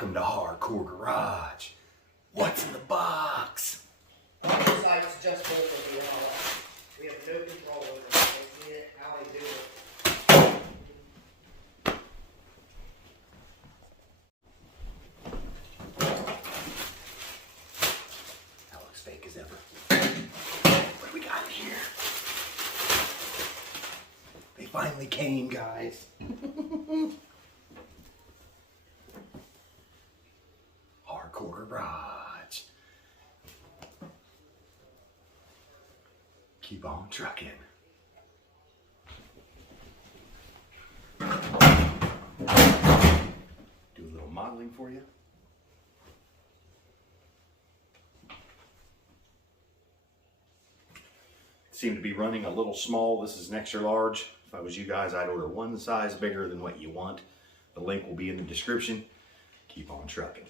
Welcome to Hardcore Garage. What's in the box? All the sites just open the We have no control over it. They see it, how they do it. That looks fake as ever. What do we got in here? They finally came, guys. Hardcore Garage. Keep on trucking. Do a little modeling for you. Seem to be running a little small. This is an extra large. If I was you guys, I'd order one size bigger than what you want. The link will be in the description. Keep on trucking.